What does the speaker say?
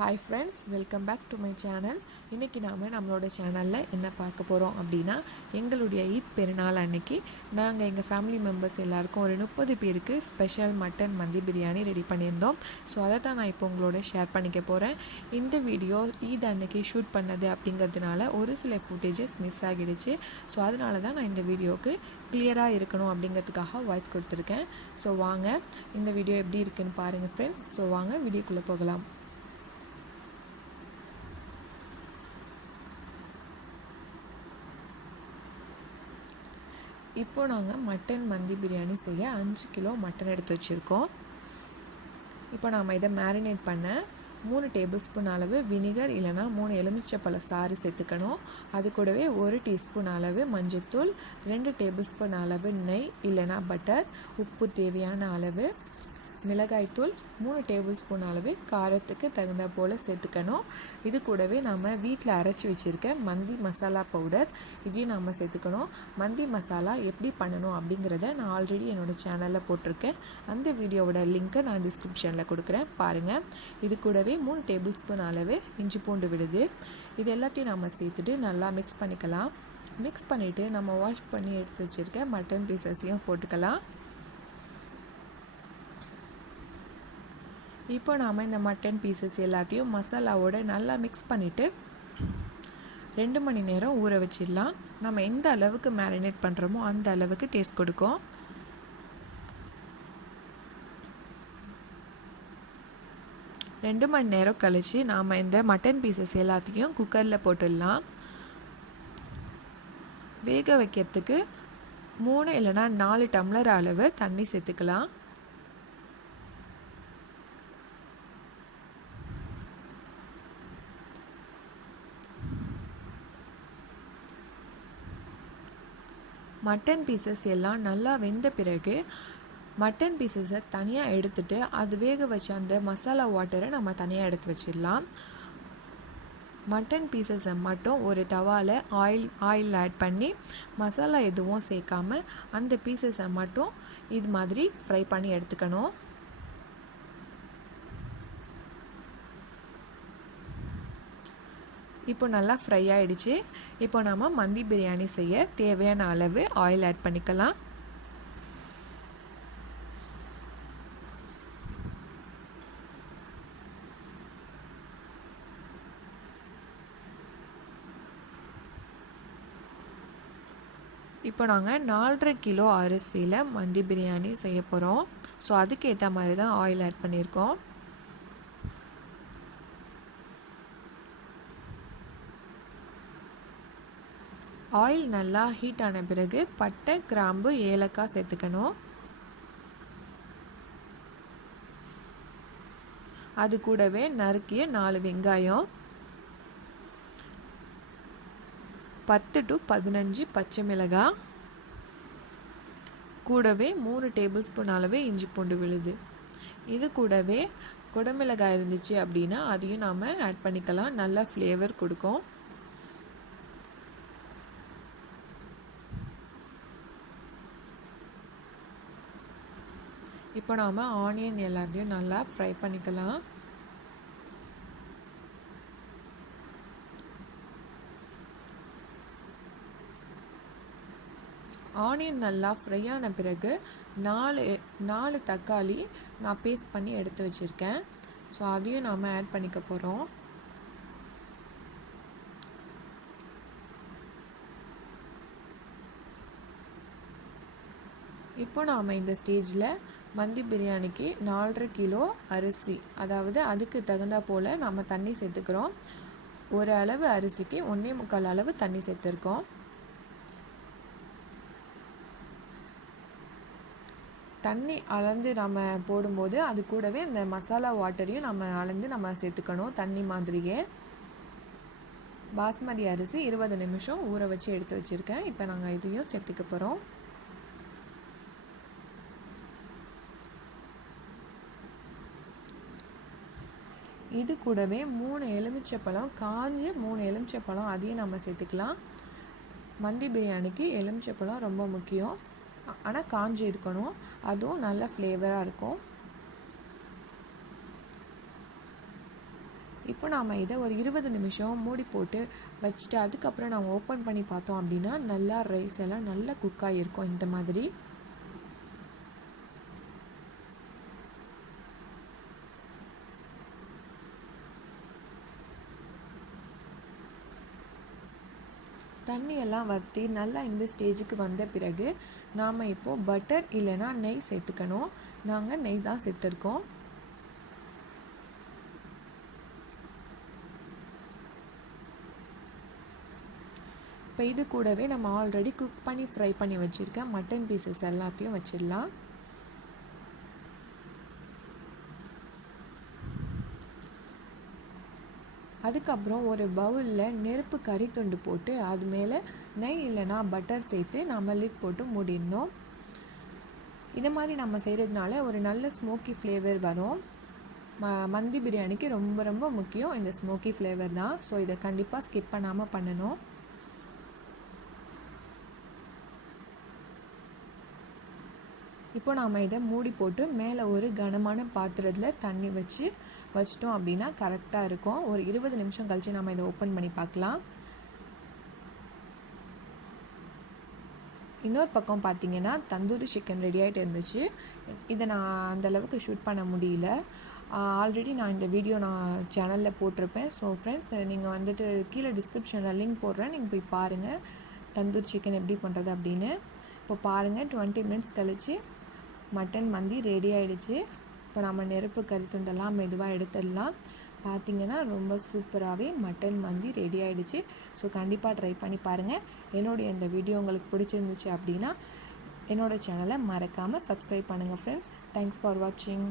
Hi friends, welcome back to my channel. இன்னைக்கு நாம நம்மளோட சேனல்ல என்ன பார்க்க போறோம் அப்படினா எங்களுடைய ஈத் பெருநாள் அன்னைக்கு நாங்க எங்க ஃபேமிலி மெம்பர்ஸ் எல்லாருக்கும் ஒரு 30 பேருக்கு ஸ்பெஷல் மட்டன் மந்தி பிரியாணி ரெடி பண்ணியிருந்தோம். ஸோ அதை தான் நான் இப்போ உங்களோட ஷேர் பண்ணிக்க போறேன். இந்த வீடியோ ஈத் அன்னைக்கு ஷூட் பண்ணது அப்படிங்கிறதுனால ஒரு சில ஃபுட்டேஜஸ் மிஸ் ஆகிடுச்சு. ஸோ அதனால தான் நான் இந்த வீடியோக்கு கிளியராக இருக்கணும் அப்படிங்கிறதுக்காக வாய்ஸ் கொடுத்துருக்கேன். ஸோ வாங்க இந்த வீடியோ எப்படி இருக்குன்னு பாருங்கள் ஃப்ரெண்ட்ஸ். ஸோ வாங்க வீடியோக்குள்ளே போகலாம். இப்போ நாங்கள் மட்டன் மந்தி பிரியாணி செய்ய 5 கிலோ மட்டன் எடுத்து வச்சுருக்கோம். இப்போ நாம் இதை மேரினேட் பண்ண 3 டேபிள் ஸ்பூன் அளவு வினிகர் இல்லைனா 3 எலுமிச்சைப்பழ சாறு சேர்த்துக்கணும். அது கூடவே 1 டீஸ்பூன் அளவு மஞ்சத்தூள், 2 டேபிள் ஸ்பூன் அளவு நெய் இல்லைனா பட்டர், உப்பு தேவையான அளவு, மிளகாய்த்தூள் 3 டேபிள் ஸ்பூன் அளவு காரத்துக்கு தகுந்த போல் சேர்த்துக்கணும். இது கூடவே நம்ம வீட்டில் அரைச்சி வச்சுருக்க மந்தி மசாலா பவுடர் இதையும் நம்ம சேர்த்துக்கணும். மந்தி மசாலா எப்படி பண்ணணும் அப்படிங்கிறத நான் ஆல்ரெடி என்னோடய சேனலில் போட்டிருக்கேன். அந்த வீடியோவோட லிங்க்கை நான் டிஸ்கிரிப்ஷனில் கொடுக்குறேன், பாருங்கள். இது கூடவே 3 டேபிள் ஸ்பூன் அளவு இஞ்சி பூண்டு விழுது. இது எல்லாத்தையும் நம்ம சேர்த்துட்டு நல்லா மிக்ஸ் பண்ணிக்கலாம். மிக்ஸ் பண்ணிவிட்டு நம்ம வாஷ் பண்ணி எடுத்து வச்சுருக்க மட்டன் பீசஸையும் போட்டுக்கலாம். இப்போ நாம் இந்த மட்டன் பீசஸ் எல்லாத்தையும் மசாலாவோட நல்லா மிக்ஸ் பண்ணிவிட்டு 2 மணி நேரம் ஊற வச்சிடலாம். நம்ம எந்த அளவுக்கு மேரினேட் பண்ணுறோமோ அந்த அளவுக்கு டேஸ்ட் கொடுக்கும். ரெண்டு மணி நேரம் கழித்து நாம் இந்த மட்டன் பீசஸ் எல்லாத்தையும் குக்கரில் போட்டுடலாம். வேக வைக்கிறதுக்கு 3 இல்லைனா 4 டம்ளர் அளவு தண்ணி சேர்த்துக்கலாம். மட்டன் பீசஸ் எல்லாம் நல்லா வெந்த பிறகு மட்டன் பீசஸை தனியாக எடுத்துட்டு அது வேக வச்ச அந்த மசாலா வாட்டரை நம்ம தனியாக எடுத்து வச்சிடலாம். மட்டன் பீசஸை மட்டும் ஒரு தவாவில் ஆயில் ஆட் பண்ணி மசாலா எதுவும் சேர்க்காம அந்த பீசஸை மட்டும் இது மாதிரி ஃப்ரை பண்ணி எடுத்துக்கணும். இப்போ நல்லா ஃப்ரை ஆகிடுச்சு. இப்போ நாம் மந்தி பிரியாணி செய்ய தேவையான அளவு ஆயில் ஆட் பண்ணிக்கலாம். இப்போ நாங்கள் 4.5 கிலோ அரிசியில் மந்தி பிரியாணி செய்ய போகிறோம். ஸோ அதுக்கு ஏற்ற மாதிரி தான் ஆயில் ஆட் பண்ணியிருக்கோம். ஆயில் நல்லா ஹீட் ஆன பிறகு பட்டை, கிராம்பு, ஏலக்காய் சேர்த்துக்கணும். அது கூடவே நறுக்கிய 4 வெங்காயம், 10 to 15 பச்சை மிளகாய், கூடவே 3 டேபிள் ஸ்பூன் அளவு இஞ்சி பூண்டு விழுது. இது கூடவே குடமிளகாய் இருந்துச்சு அப்படின்னா அதையும் நாம் ஆட் பண்ணிக்கலாம். நல்லா ஃப்ளேவர் கொடுக்கும். இப்போ நாம் ஆனியன் எல்லாத்தையும் நல்லா ஃப்ரை பண்ணிக்கலாம். ஆனியன் நல்லா ஃப்ரை ஆன பிறகு 4 தக்காளி நான் பேஸ்ட் பண்ணி எடுத்து வச்சுருக்கேன். ஸோ அதையும் நாம் ஆட் பண்ணிக்க போகிறோம். இப்போ நாம் இந்த ஸ்டேஜில் மந்தி பிரியாணிக்கு 4.5 கிலோ அரிசி, அதாவது அதுக்கு தகுந்த போல் நம்ம தண்ணி சேர்த்துக்கிறோம். ஒரு அளவு அரிசிக்கு 1.25 அளவு தண்ணி சேர்த்துருக்கோம். தண்ணி அளந்து நம்ம போடும்போது அது கூடவே அந்த மசாலா வாட்டரையும் நம்ம அளந்து நம்ம சேர்த்துக்கணும். தண்ணி மாதிரியே பாஸ்மதி அரிசி 20 நிமிஷம் ஊற வச்சு எடுத்து வச்சுருக்கேன். இப்போ நாங்கள் இதையும் சேர்த்துக்க போகிறோம். இது கூடவே 3 எலுமிச்சைப்பழம், காஞ்ச 3 எலுமிச்சைப்பழம் அதையும் நம்ம சேர்த்துக்கலாம். மந்தி பிரியாணிக்கு எலுமிச்சைப்பழம் ரொம்ப முக்கியம். ஆனால் காஞ்சி இருக்கணும், அதுவும் நல்ல ஃப்ளேவராக இருக்கும். இப்போ நாம் இதை ஒரு 20 நிமிஷம் மூடி போட்டு வச்சுட்டு அதுக்கப்புறம் நாம் ஓப்பன் பண்ணி பார்த்தோம் அப்படின்னா நல்லா ரைஸ் எல்லாம் நல்லா குக் ஆகிருக்கும் இந்த மாதிரி. தண்ணியெல்லாம் வற்றி நல்லா இந்த ஸ்டேஜுக்கு வந்த பிறகு நாம் இப்போது பட்டர் இல்லைன்னா நெய் சேர்த்துக்கணும். நாங்கள் நெய் தான் சேர்த்துருக்கோம். இப்போ இது கூடவே நம்ம ஆல்ரெடி குக் பண்ணி ஃப்ரை பண்ணி வச்சுருக்க மட்டன் பீசஸ் எல்லாத்தையும் வச்சிடலாம். அதுக்கப்புறம் ஒரு பவுலில் நெருப்பு கறி துண்டு போட்டு அது மேலே நெய் இல்லைனா பட்டர் சேர்த்து நம்ம லிட் போட்டு மூடிடணும். இந்த மாதிரி நம்ம செய்கிறதுனால ஒரு நல்ல ஸ்மோக்கி ஃப்ளேவர் வரும். மந்தி பிரியாணிக்கு ரொம்ப ரொம்ப முக்கியம் இந்த ஸ்மோக்கி ஃப்ளேவர் தான். ஸோ இதை கண்டிப்பாக ஸ்கிப் பண்ணாமல் பண்ணணும். இப்போ நாம் இதை மூடி போட்டு மேலே ஒரு கனமான பாத்திரத்தில் தண்ணி வச்சிட்டோம் அப்படின்னா கரெக்டாக இருக்கும். ஒரு 20 நிமிஷம் கழித்து நம்ம இதை ஓப்பன் பண்ணி பார்க்கலாம். இன்னொரு பக்கம் பார்த்தீங்கன்னா தந்தூரி சிக்கன் ரெடி ஆகிட்டு இருந்துச்சு. இதை நான் அந்தளவுக்கு ஷூட் பண்ண முடியல. ஆல்ரெடி நான் இந்த வீடியோ நான் சேனலில் போட்டிருப்பேன். ஸோ ஃப்ரெண்ட்ஸ், நீங்கள் வந்துட்டு கீழே டிஸ்கிரிப்ஷனில் லிங்க் போடுறேன், நீங்கள் போய் பாருங்கள் தந்தூரி சிக்கன் எப்படி பண்ணுறது அப்படின்னு. இப்போ பாருங்கள் 20 மினிட்ஸ் கழித்து மட்டன் மந்தி ரெடி ஆகிடுச்சு. இப்போ நம்ம நெருப்பு கறி துண்டெல்லாம் மெதுவாக எடுத்துடலாம். பார்த்திங்கன்னா ரொம்ப சூப்பராகவே மட்டன் மந்தி ரெடி ஆகிடுச்சு. ஸோ கண்டிப்பாக ட்ரை பண்ணி பாருங்கள். என்னுடைய இந்த வீடியோ உங்களுக்கு பிடிச்சிருந்துச்சு அப்படின்னா என்னோடய சேனலை மறக்காமல் சப்ஸ்கிரைப் பண்ணுங்கள் ஃப்ரெண்ட்ஸ். தேங்க்ஸ் ஃபார் வாட்சிங்.